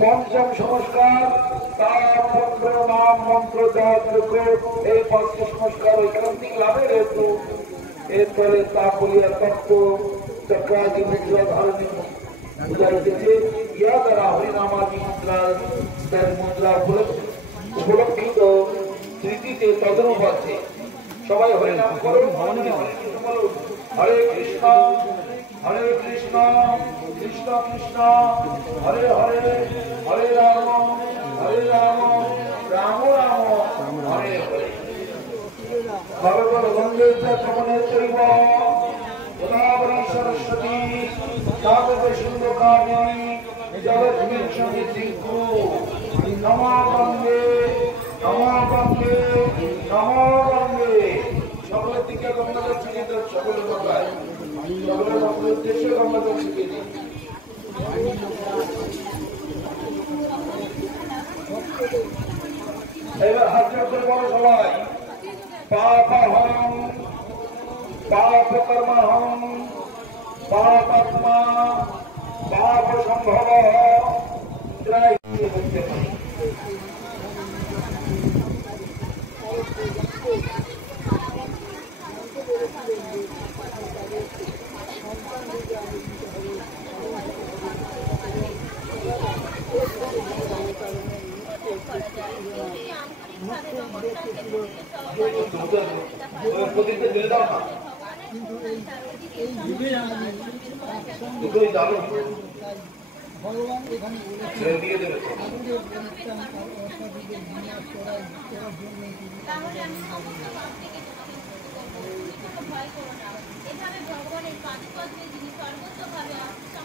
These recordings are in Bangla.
পঞ্চম সংস্কার তাপমন্ত্র নাম মন্ত্র যাগযজ্ঞ এই পাঁচটি সংস্কার ঐকান্তিক লাভের হেতু এর ফলে তাপ বলিয়া তত্ত্ব চক্রাদি মুদ্রা ধারণী বুঝাইতেছে। ইয়া দ্বারা হরিনামাদি মুদ্রা উপলক্ষিত স্মৃতিতে তদনুপাতে সবাই হরিনাম করুন, হরে কৃষ্ণ হরে কৃষ্ণ কৃষ্ণ কৃষ্ণ হরে হরে হরে রাম রাম রাম হরে হরে। ভগবত গঙ্গে ভ্রমণের চৈব গোদাবরী সরস্বতী তাবত সিন্ধু কামিনী জগৎ সিন্ধু নমো গঙ্গে নমো গঙ্গে নমো গঙ্গে। সকলের দিকে গঙ্গাজল ছিটিয়ে দেন, সকলের গঙ্গায় সকলের সকলের উদ্দেশ্যে গঙ্গাজল ছিটিয়ে দিন। এবার হাত জোড় করে বলো সবাই, পাপহং পাপকর্মহং পাপাত্মা পাপ সম্ভব ত্রয় হতে পারে।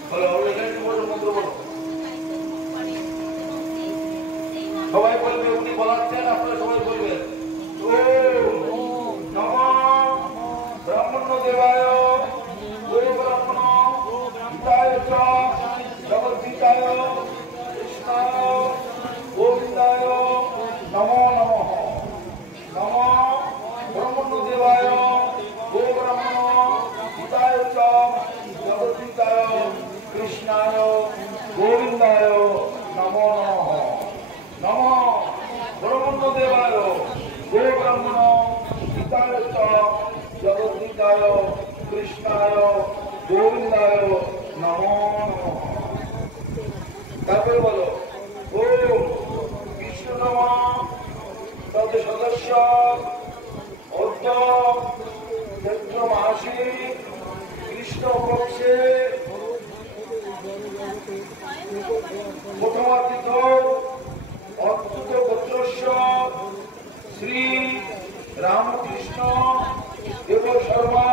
ভগবান এখানে সবাই বলবে, উনি বলাচ্ছেন, আপনারা সবাই বলবেন ব্রাহ্মণ দেবায় গুরু ব্রাহ্মণ হিতায় চ জগদ্ধিতায় কৃষ্ণায় গোবিন্দায় নমো নমঃ। নমো ব্রাহ্মণ দেবায় গুরু ব্রাহ্মণ হিতায় চ জগদ্ধিতায় কৃষ্ণায় গোবিন্দায় নমো নমঃ। নমো ব্রহ্মণ্য দেবায় গো ব্রাহ্মণ হিতায় চ জগদ্ধিতায় কৃষ্ণায় গোবিন্দায় নমো নমঃ। তারপরে বলো ওম বিষ্ণু নমঃ তদ সদস্য অদ্য চৈত্র মাসে কৃষ্ণ পক্ষে প্রথমাতীত অদ্ভুত গোত্রস্য শ্রী রামকৃষ্ণ দেব শর্মা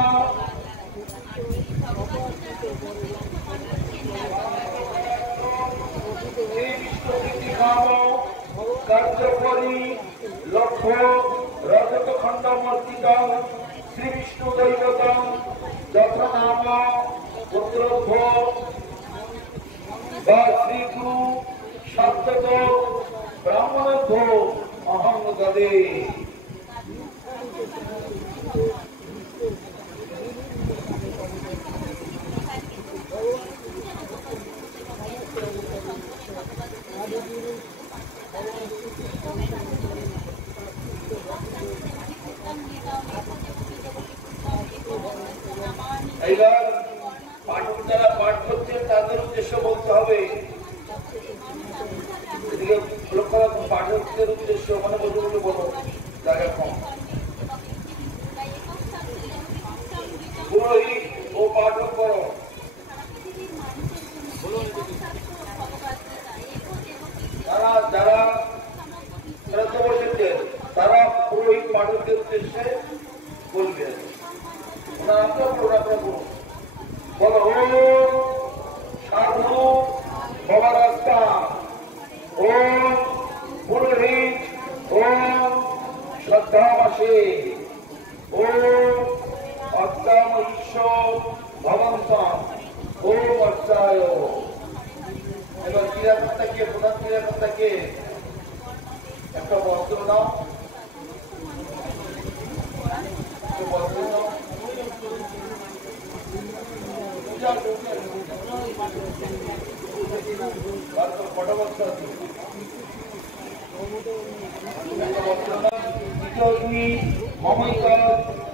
শ্রী বিষ্ণুপ্রীতি কাম কার্যকরী লক্ষ্য রজত খণ্ডমর্তিত শ্রী বিষ্ণু দৈবতম যথনাম গোত্রভ্য বা শ্রীগুরু সপ্তত ব্রাহ্মণভ্য অহং গদে। এইবার পাঠক যারা পাঠ করছেন তাদের উদ্দেশ্য বলতে হবে। এদিকে লক্ষ্য রাখুন, পাঠকদের উদ্দেশ্য মানে বলতে বলো জায়গা কম। পুরোহিত ও পাঠক করো, যারা শ্রদ্ধা বসেছেন তারা পুরোহিত পাঠকদের উদ্দেশ্যে বলবেন। ওনারা বলো ওম সাধু বাবা রাস্তা, ওম পুরোহিত, ওম শ্রদ্ধা মাসে, ওম অদ্যাম ঈশ্বর ভবন্তম, ওম অর্চায়। এবার ক্রিয়াকর্তাকে, প্রধান ক্রিয়াকর্তাকে একটা বস্ত্র নাও, বস্ত্র নাও, পূজা তারপর কটা বছর আছে? মমিত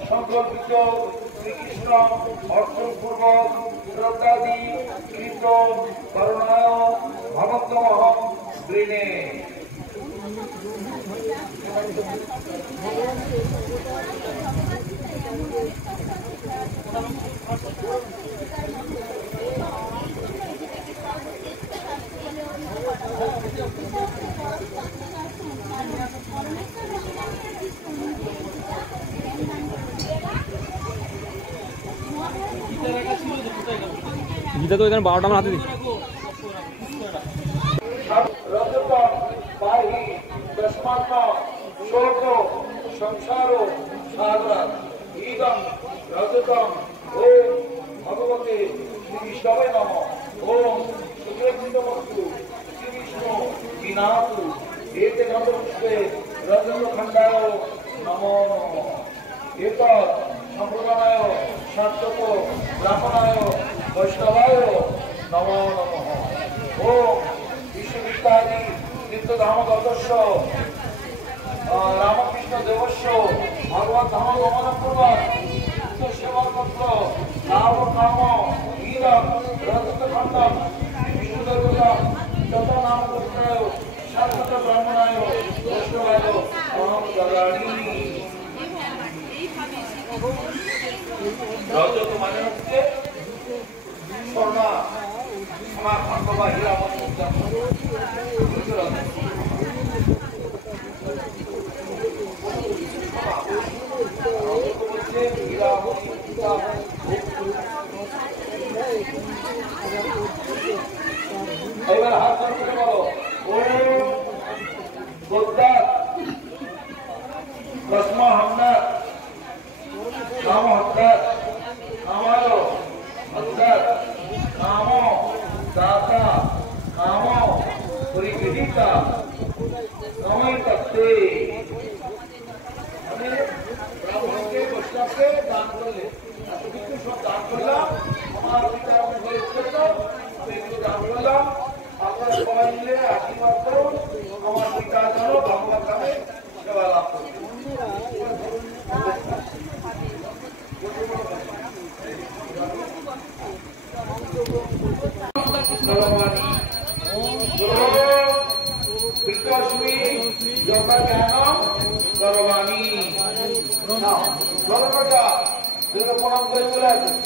সংকল্পিত শ্রীকৃষ্ণ অর্থপূর্বক শ্রদ্ধাদি কৃত করুণায় ভগবতমহং গৃণে। গীতা তো এখানে 12টা আমার হাতে দিই। রজতম বাহি দশমাত্ম শোক সংসারো সাগর ইদম রজতম ওম ভগবতে শ্রী বিষ্ণবে নমঃ। ওম সুগ্রহিতমস্তু শ্রী বিষ্ণু বিনাতু এতে নমস্তে রজত খণ্ডায় নমো নমঃ। এতৎ সম্প্রদানায় শাশ্বত ব্রাহ্মণায় বৈষ্ণবায় নমো নমঃ। ওম বিশ্ববিদ্যাদি তীর্থধামগতস্য রামকৃষ্ণ দেবস্য ভগবত ধাম গমনপূর্বক সেবাপত্র নাম নাম ঈরম রজত খণ্ডম বিষ্ণুদেবতম যত নামপুত্রায় শাশ্বত ব্রাহ্মণায় বৈষ্ণবায় অহং দদামি। রজত মানে হচ্ছে সোনা, সোনা খণ্ড বা হীরা মুদ্রা। এবার হাত ধরে বলো ওম গোদ্দার রসমা হামদার নাম হত্যার নামায় হত্যার নাম দাতা নাম পরিগৃহীতা নমই তত্ত্বে। আমি ব্রাহ্মণকে বৈষ্ণবকে দান করলে এত কিছু সব দান করলাম, আমার পিতার ঘরের জন্য আমি এগুলো দান করলাম। আপনারা সবাই মিলে আশীর্বাদ করুন আমার পিতার যেন ভগবান ধামে সেবা লাভ করুন। বিকাশমী যোগা জ্ঞান করবাণী গর্বটা দুটো প্রণাম করে চলে আসুন।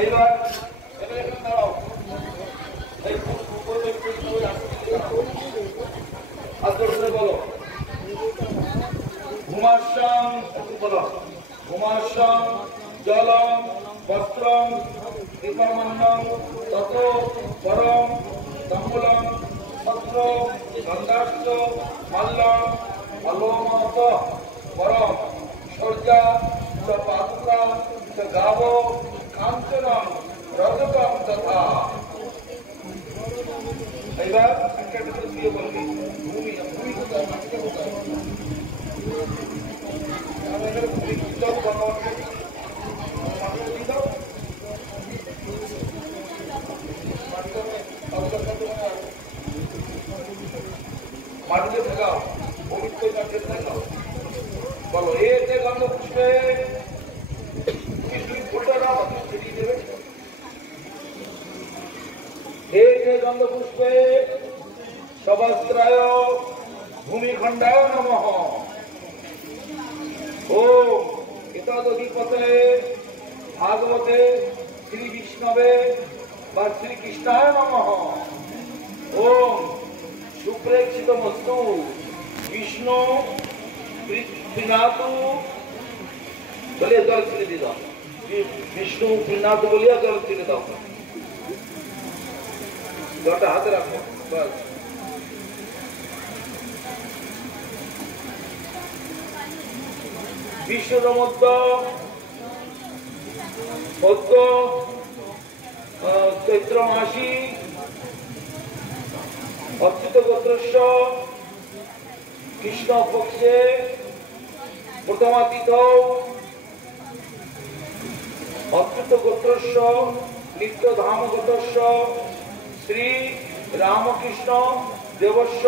এইবার এখানে দাঁড়াও। বলো ঘুমাসং বলো ঘুমাসং জলম বস্ত্রম দীপমন্নম তত পরম তম্বুলম পত্র গন্ধাস্ত মল্লম মল্লমত পরম সর্যা চ পাদুকা চ গাব কাঞ্চনম রজতম তথা। এইবার একটা ভিতরে দিয়ে বলবি ভূমি ভূমি কোথায় মাটিটা কোথায় ভূমি দাও ভগবানকে মাটিটা দিয়ে দাও। মাটিতে ফেলাও পবিত্র মাটিতে ফেলাও। বলো এতে গন্ধ পুষ্পে তুমি ফুলটা দাও ছিটিয়ে দেবে। এতে গন্ধ পুষ্পে সবস্ত্রায় ভূমিখণ্ডায় নমঃ। ওম এতদধিপতে ভাগবতে শ্রী বিষ্ণবে বা শ্রীকৃষ্ণায় নমঃ। ওম সুপ্রেক্ষিতমস্তু বিষ্ণু পিনাতু বলিয়া জল ছেড়ে দিয়ে দাও। বিষ্ণু পিনাতু বলিয়া জল ছেড়ে দাও। জলটা হাতে রাখো বাস। বিশ্বমধ্য পদ্ম চৈত্র মাসি অচ্যুত গোত্রস্য কৃষ্ণ পক্ষে প্রথমাতীত অচ্যুত গোত্রস্য নিত্য ধাম গোত্রস্য শ্রী রামকৃষ্ণ দেবস্য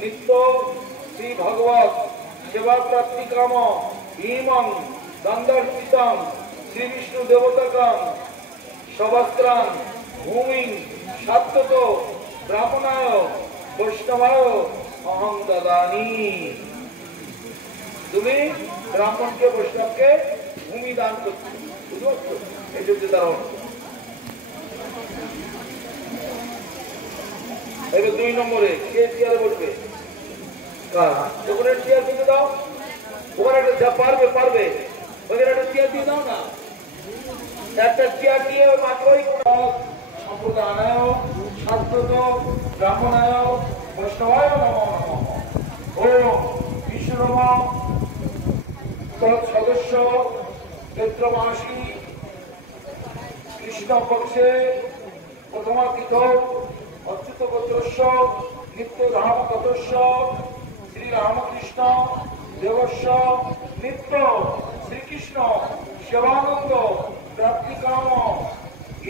নিত্য শ্রী ভগবত সেবা প্রাপ্তি কাম ইমং দণ্ডর্পিতং শ্রী বিষ্ণু দেবতাকাম সবস্ত্রাং ভূমিং সাত্তত ব্রাহ্মণায় বৈষ্ণবায় অহং দদানি। তুমি ব্রাহ্মণকে বৈষ্ণবকে ভূমি দান করছো, বুঝতে পারছো? এই হচ্ছে তার অর্থ। এবার 2 নম্বরে কে চেয়ারে বসবে? ওখানে চেয়ার দিয়ে দাও, ওখানে একটা পারবে পারবে ওখানে একটা চেয়ার দিয়ে দাও না, একটা চেয়ার দিয়ে মাত্রই সম্প্রদায় শাস্ত্রত ব্রাহ্মণায় বৈষ্ণবায় নমঃ ওম বিষ্ণুরম সদস্য চৈত্রমাসী কৃষ্ণ পক্ষে প্রথমাতীত অচ্যুত গোত্রস্য নিত্য ধাম গোত্রস্য শ্রী রামকৃষ্ণ দেবস্য নিত্য শ্রীকৃষ্ণ সেবানন্দ প্রাপ্তিকাম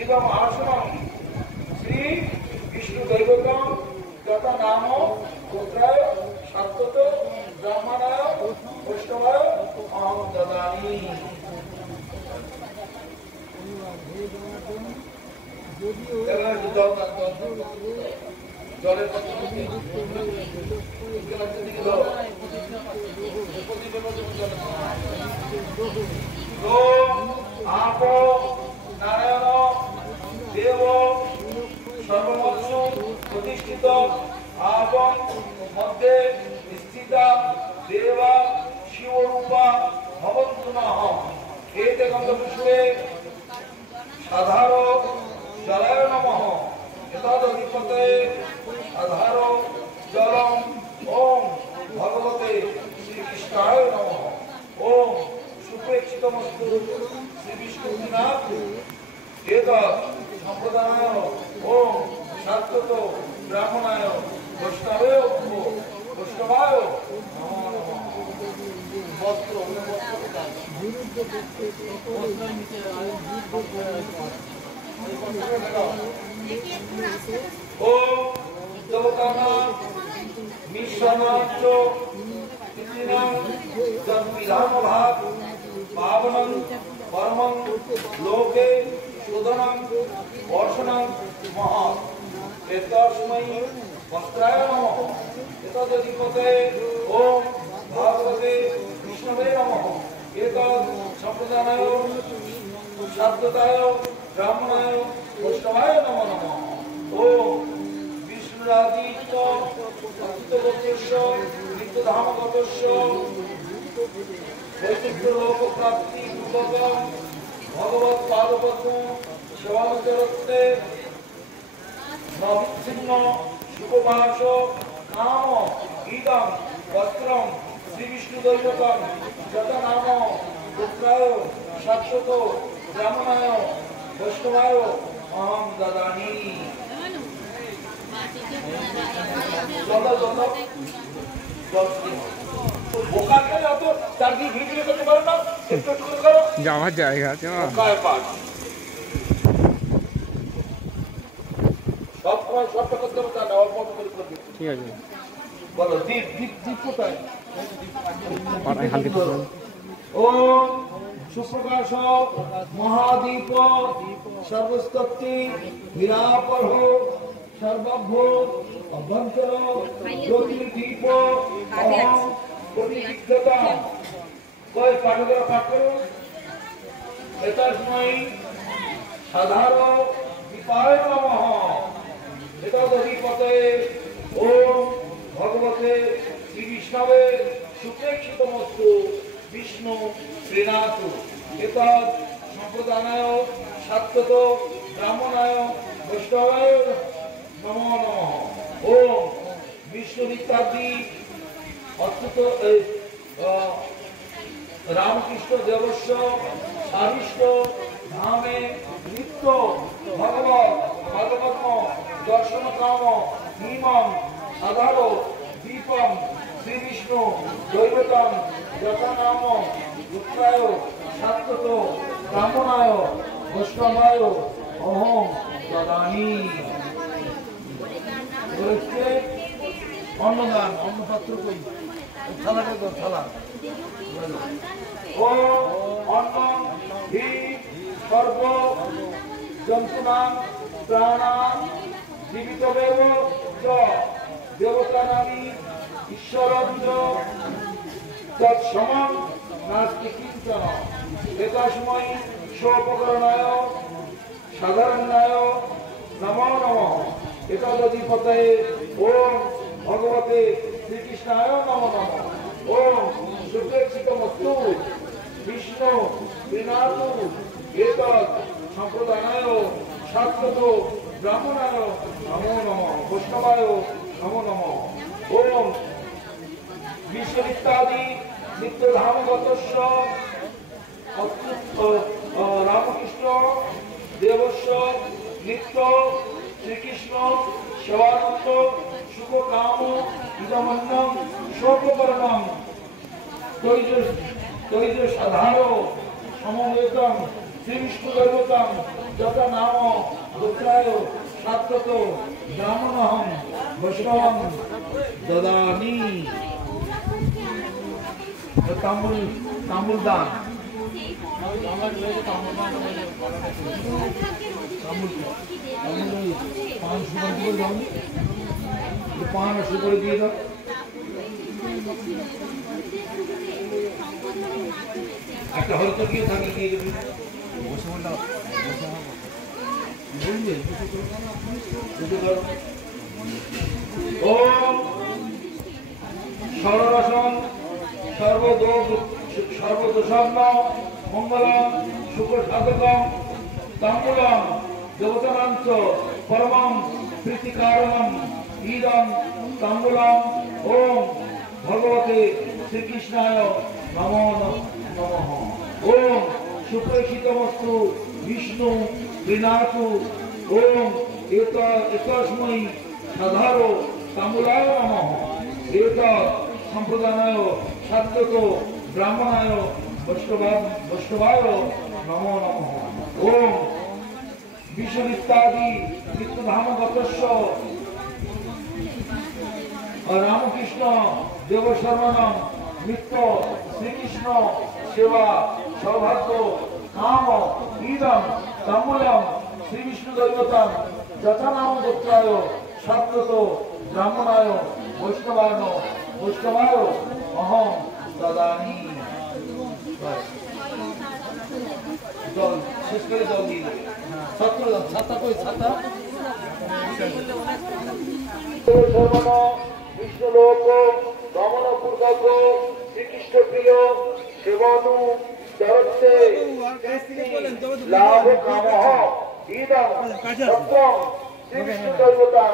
ইদম আসনম শ্রী বিষ্ণু দৈবতম যথা নাম গোত্রায় সাত্তত ব্রাহ্মণায় বৈষ্ণবায় অহং দদামি। জলের আপ নারায়ণ দেব সর্বমৎস প্রতিষ্ঠিত আপন মধ্যে স্থিতা দেবা শিবরূপা ভবন্তু নঃ এতে গন্ধপুষ্পে সাধার জলায় নমঃ এতদধিপতে সাধার জলম ওম ভগবতে শ্রীকৃষ্ণায় নমঃ ওম সুপ্রেক্ষিতমস্তু শ্রীবিষ্ণুনাথ এতৎ সম্প্রদায় ওম সাত্তত ব্রাহ্মণায় বৈষ্ণবায় বৈষ্ণবায় নমো নমঃ। বস্ত্র ওম দেবতানা মিশ্রণাচ্চ তিথিনাং যদ্বিধানভাগ পাবনং পরমং লোকে শোধনং বর্ষণং মহৎ এতস্मै বস্ত্রায় নমঃ এতদধিপতে ওম ভগবতে বিষ্ণবে নমঃ এতৎ সম্প্রদানায় সাত্ততায় ব্রাহ্মণায় বৈষ্ণবায় নমো নমঃ। ওম বিষ্ণুরাদিত্য অচ্যুত গোত্রস্য নিত্য ধাম গোত্রস্য বৈচিত্র্য লোক প্রাপ্তি পূর্বকম ভগবৎ পাদপদ্ম সেবাচরত্বে নবিচ্ছিন্ন সুখবাস কাম ইদম বস্ত্রম শ্রী বিষ্ণু দৈবতম যথা নাম গোত্রায় সাত্তত ব্রাহ্মণায় বৈষ্ণবায় অহং দদামি। যাওয়ার জায়গা আছে ঠিক আছে বলো দীপ দীপ দীপ কোথায়? ওম সুপ্রকাশ মহাদীপ সর্বস্তপ্তি নিরাপহ সর্বভ্য অভ্যন্তর জ্যোতির্দীপ অহং প্রতিবিদ্ধতা। কই পাঠকেরা পাঠ করুন। এতস্मै সাধারণ দীপায় নমঃ এতদধিপতে ওম ভগবতে শ্রী বিষ্ণবে সুপ্রেক্ষিতমস্তু বিষ্ণু শ্রীনাথ এতৎ সম্প্রদানায় সাত্তত ব্রাহ্মণায় বৈষ্ণবায় নমো নমঃ। ওম বিষ্ণু নিত্যাদি অচ্যুত রামকৃষ্ণ দেবস্য সাবিষ্ট ধামে নিত্য ভগবত ভাগবত দর্শন কাম হিমম সাধার দীপম শ্রী বিষ্ণু বিষ্ণু দৈবতম যথানাম রুদ্রায় সাত্তত ব্রাহ্মণায় বৈষ্ণবায় অহম দদামি। বলেছে অন্নদান, অন্নপাত্র কই থালাটা তো থালা। ও অন্ন হি সর্ব জন্তুনাং প্রাণাং জীবিতবেব চ দেবতানামি ঈশ্বরং চ তৎসমং নাস্তি কিঞ্চন। এতস্मै স্বোপকরণায় সাধারণায় নমো নমঃ। এতদধিপতয়ে ওম ভগবতে শ্রীকৃষ্ণায় নমো নমঃ। ওম সুপ্রেক্ষিতমস্তু বিষ্ণু বিনাতু এতৎ সম্প্রদানায় সাত্তত ব্রাহ্মণায় নমো নমঃ। বৈষ্ণবায় নমো নমঃ। ওম বিশ্বনিত্যাদি নিত্যধামগতস্য রামকৃষ্ণ দেবস্য নিত্য শ্রীকৃষ্ণ সেবানন্দ সুখকাম ইদমন্নম শোককর্ণম তৈজ সাধার সমবেতম শ্রীবিষ্ণুদেবতম যথা নাম গোত্রায় সাত্তত ব্রাহ্মণহং বৈষ্ণবং দদামি। তাম্বুল দান পান সুপারি করে দাও, পান সুপারি দিয়ে দাও। একটা হয়তো গিয়ে থাকে নিয়ে যাবি বুঝলে। ওম সর্বরসম সর্বদোষান্ন মঙ্গলম সুখ সাধকম তাম্বুলম দেবতানাঞ্চ পরমম প্রীতিকারণম ইদম তাম্বুলম। ওম ভগবতে শ্রীকৃষ্ণায় নমো নমঃ। ওম সুপ্রেক্ষিতমস্তু বিষ্ণু বিনাতু। ওম এতস্मै সাধার তাম্বুলায় নমঃ। এতৎ সম্প্রদানায় সাত্তত ব্রাহ্মণায় বৈষ্ণবায় নমো নমঃ। ওম বিশ্বনিত্যাদি নিত্যধামগতস্য রামকৃষ্ণ দেবশর্মণম নিত্য শ্রীকৃষ্ণ সেবা সৌভাগ্য কাম ইদম তাম্বুলম শ্রীবিষ্ণুদৈবতম যথানাম গোত্রায় সাত্তত ব্রাহ্মণায় বৈষ্ণবায় অহম দদামি। জল শেষ করে জল দিয়ে দেবে। ছাতা কই ছাতা বিষ্ণুলোক রমণ পূর্বক শ্রীকৃষ্ণ প্রিয় সেবনু চরতে লাভ কাম ইদম সত্যম শ্রীবিষ্ণু দৈবতা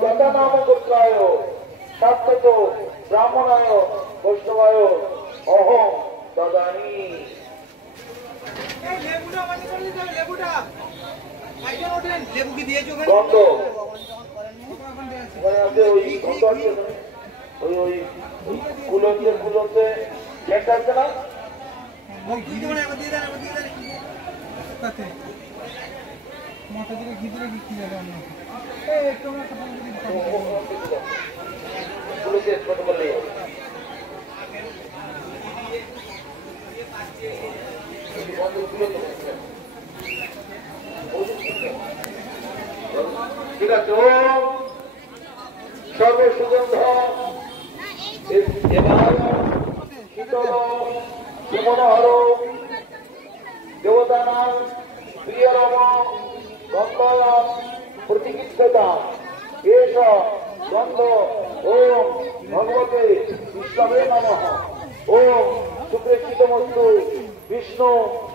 যথানাম গোত্রায় সাত্তত ব্রাহ্মণায় বৈষ্ণবায় অহম দদামি। গন্ধ ওই কুলোতে একটা আছে না মাথা দিলে ঘি দিলে বিক্রি যাবে অন্য কুলোতে ছোট করলে ঠিক আছে। ও সর্বসুগন্ধ শীতল সুমনোহর দেবতানাং প্রিয়রম গন্ধয়ম প্রতিকৃত্যতা এষ গন্ধ। ওম ভগবতে বিষ্ণবে নমঃ। ওম সুপ্রেক্ষিতমস্তু বিষ্ণু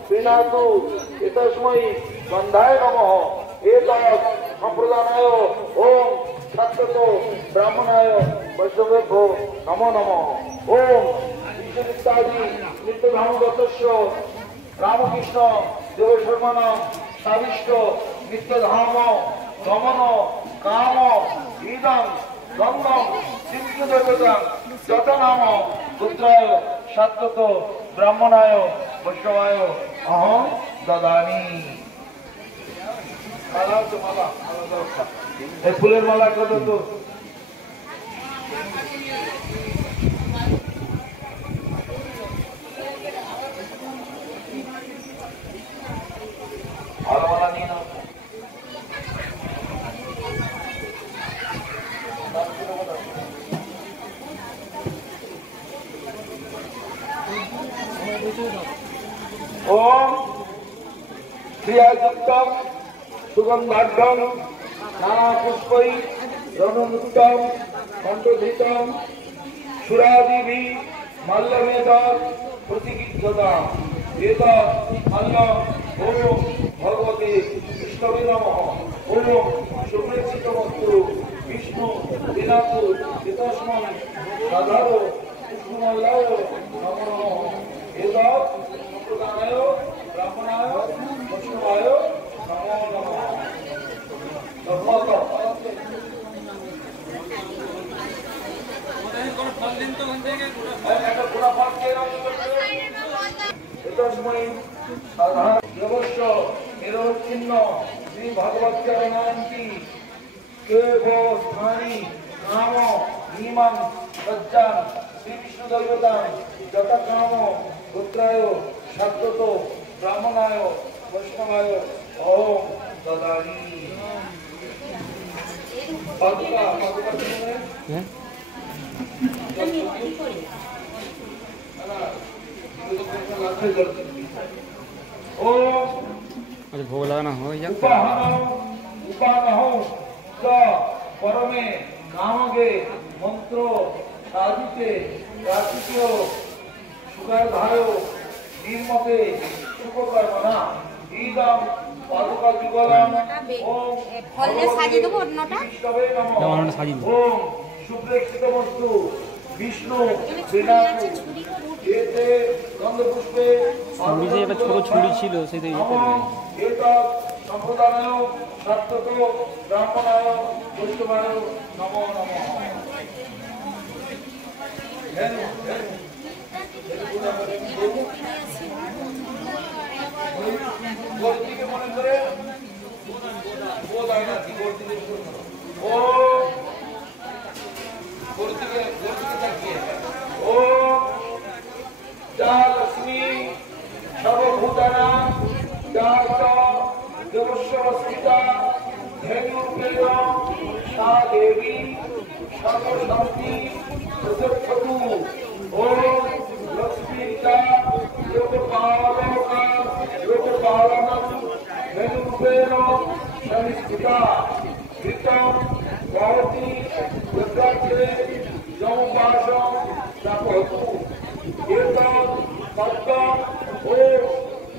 প্রীণাতু এতস্मै গন্ধায় নমঃ। এতৎ সম্প্রদানায় ওম সাত্তত ব্রাহ্মণায় বৈষ্ণবেভ্যো নমো নমঃ। ওম বিশ্বনিত্যাদি নিত্যধামগতস্য রামকৃষ্ণ দেবশর্মণম সাবিষ্ট নিত্যধাম গমন কাম ইদম গঙ্গম শ্রীবিষ্ণুদেবতাং যত নাম পুত্রায় সাত্তত ব্রাহ্মণায় বৈষ্ণবায় অহং দদামি। মালা তো মালা এই ফুলের মালা কত তো ভালো মালা নিয়ে নাও। ओम क्रियायुक्तम सुगंधाढ्यम नाना पुष्पै रणनुक्तम कंठधृतम सुरादिभि मल्लमेतत् प्रतिगीतम् एतत् मल्लम् ओम भगवते विष्णवे नमः। ओम सुप्रेक्षितमस्तु विष्णु दिनातु एतस्मै साधारो विष्णुमल्लाय नमो नमः। एतत् संप्रदानाय ब्राह्मणाय वैष्णवाय नमो नमः। निरवच्छिन्न श्री भगवत चरणांति केवस्थानी नाम नीमं सज्जन श्री विष्णु दैवतां जतकाम पुत्राय शाश्वतो ब्राह्मणाय वैष्णवाय ओम ददामि। पादुका अच्छा भोग लगाना हो या परमे नामगे मंत्र साधिते राशिक्यो सुगाधायो निर्मते सुखकर्मणा ईदं पादुका जुगलम ओम फलने साजिए देबो अन्नटा ओम सुप्रेक्षितमस्तु विष्णु বিনাতু এতে গন্ধপুষ্পে নিজে একটা ছোট ছুরি ছিল সেটা ইয়ে করবে। এটা সম্প্রদানায় সাত্তত ব্রাহ্মণায় বৈষ্ণবায় নমো নমঃ। গোর্তিকে মনে করে বোধায় না গোর্তিকে ও গোর্তিকে তাকিয়ে ও जा लक्ष्मी सर्वभूताना जाता देवस्वस्मिता धेनुर्वेद सा देवी सर्वशक्ति प्रसक्तु ओम लक्ष्मीता लोकपालका लोकपालनम धेनुर्वेद समिस्थिता कृतं भवति यज्ञे जौपाशं प्रापयतु। एतत् सत्यम् ओम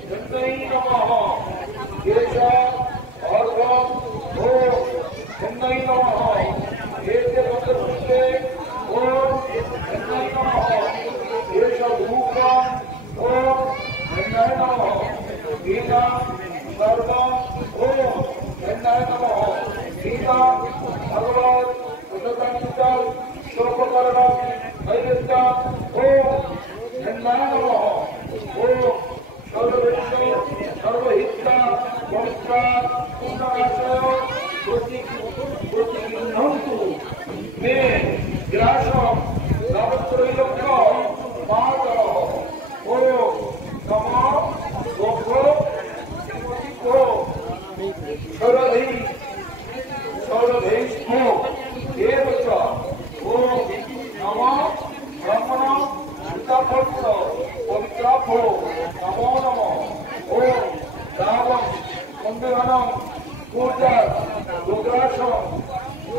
धन्यै नमः। एष अर्घम् ओम धन्यै नमः। एते मंत्रपुष्पे ओम धन्यै नमः। एष धूपम् ओम धन्यै नमः। एतं सर्वम् ओम धन्यै नमः। एतं भगवत् उदतान्वितं शोभकरणं नैवेद्यम् ओम धन्याय नमः। ओम सर्ववेश्व सर्वहिता पवित्रा पूर्णनाशय प्रतिगृह्णन्तु मे ग्रासं नवत्रैलोक्य मातरः। ओम नमः गोभ्रो को सर्वधैष्ठो एव च ओम नमः ब्रह्मण सीताफल पवित्राभो नमो नमः। ओम दावं कुंडवनं पूजा रुद्राक्षं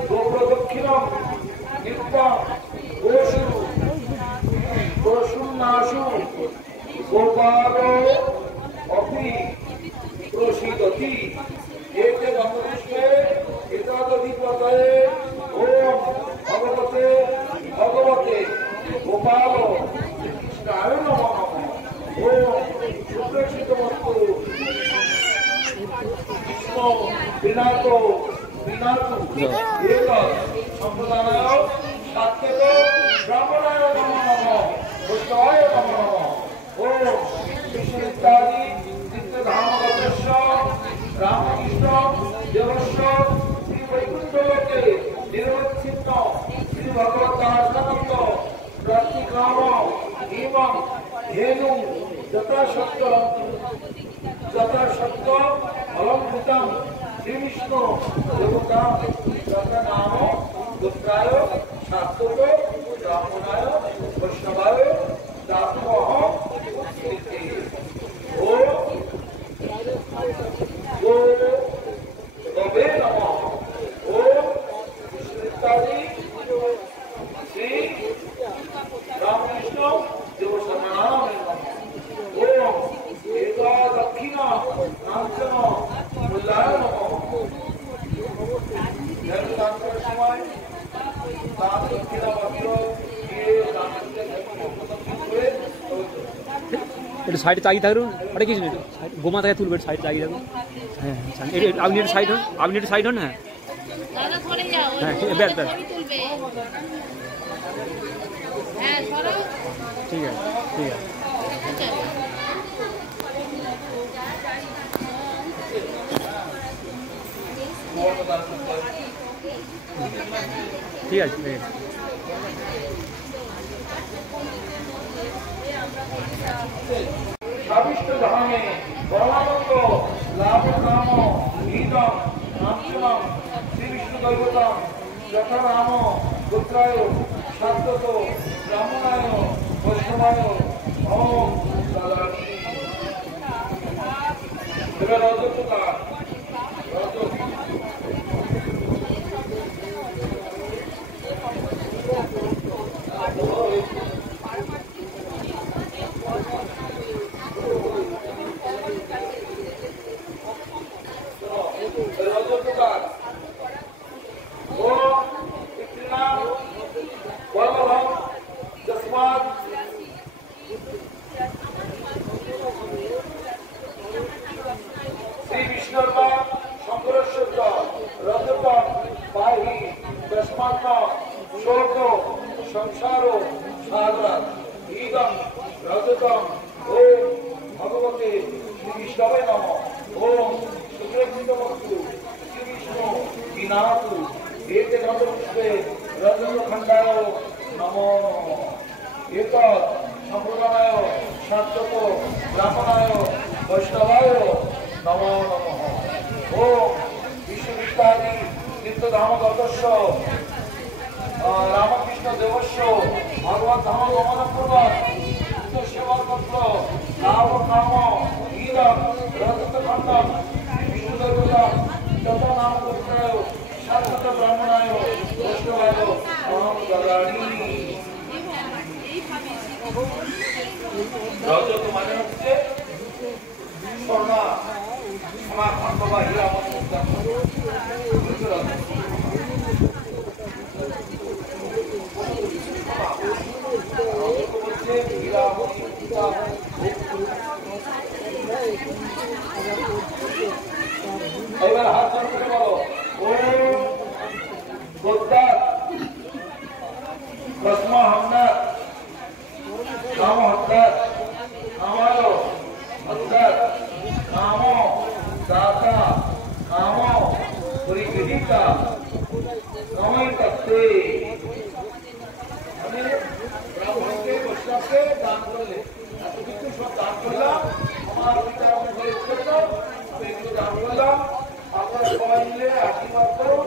गोप्रदक्षिणं नित्यं गोषुन्नाशु गोपालो अपि प्रोषिदति। एते गंधपुष्पे एतदधिपतये ओम भगवते भगवते गोपाल कृष्णाय नमः। ओम सुप्रेक्षितमस्तु विष्णु विनातु एतत् संप्रदानाय सात्विक ব্রাহ্মণায় নমো নমঃ বৈষ্ণবায় নমো নমঃ ওম বিষ্ণু ইত্যাদি তীর্থধামগতস্য রামকৃষ্ণ দেবস্য শ্রী বৈকুণ্ঠলোকে নিরবচ্ছিন্ন শ্রী ভগবদ্গীতানন্দ প্রতিক্রাম এবং হেনু যথাসত্য অলঙ্কৃতম শ্রীবিষ্ণু দেবতা যথা নাম গোত্রায় শাশ্বত ব্রাহ্মণায় বৈষ্ণবায় দাসোহ ও তবে নমঃ ও ইত্যাদি শ্রী রামকৃষ্ণ দেবসমানাম ওম একা দক্ষিণ কাঞ্চন মূল্যায় নমঃ দান করার সময় দান দক্ষিণা মাত্র দিয়ে দান করে একটু সাইডে তাকিয়ে থাকুন আরে কিছু নেই গোমা থেকে তুলবে সাইড তাকিয়ে থাকুন হ্যাঁ আপনি একটু সাইড হন আপনি একটু সাইড হন হ্যাঁ দাদা সরে যাও হ্যাঁ ব্যাস ব্যাস ছবি তুলবে হ্যাঁ সরো ঠিক আছে ঠিক আছে ঠিক আছে ঠিক আছে সাবিষ্ট ধামে পরমানন্দ লাভ নাম গীতম নামচনম শ্রী বিষ্ণু দৈবতম যথা নাম গোত্রায় শাশ্বত ব্রাহ্মণায় বৈষ্ণবায় ওম দাদানি এবার রজতকা রজত রজতকার ও ইত্রিনাম বল্লভম যস্মাৎ শ্রী বিষ্ণুর্বা শঙ্করস্য রজতম পাহি তস্মাৎ শোক সংসারো সাগরাৎ ইদম রজতম ওম ভগবতে শ্রী বিষ্ণবে নমঃ ওম সুগ্রীবস্তু শ্রী বিষ্ণু বিনাতু এতে নন্দপুষ্পে রজতখণ্ডায় নমো নমঃ এতৎ সম্প্রদানায় শাশ্বত ব্রাহ্মণায় বৈষ্ণবায় নমো নমঃ ওম বিশ্ববিদ্যাদি তীর্থধামগতস্য রামকৃষ্ণ দেবস্য ভগবত ধাম গমনপূর্বক সেবাপত্র নাম নাম ঈদম রজতখণ্ডম বিষ্ণুদেবতম তথা নাম গোত্রায় শাশ্বত ব্রাহ্মণায় বৈষ্ণবায় নমঃ দদানি রজত মানে হচ্ছে সোনা সোনা খণ্ড বা হীরা মুদ্রা এবার হাত জোর করে বলো ওম গোত্রাত রসমা হামনাথ নাম হত্যাত নামায় হত্যাত নাম দাতা নাম পরিগৃহীতা নময় তত্ত্বে মানে ব্রাহ্মণকে বৈষ্ণবকে দান করলে এত কিছু সব দান করলাম আমার বিচার অনুযায়ী আমি এগুলো দান করলাম আপনারা সবাই মিলে আশীর্বাদ করুন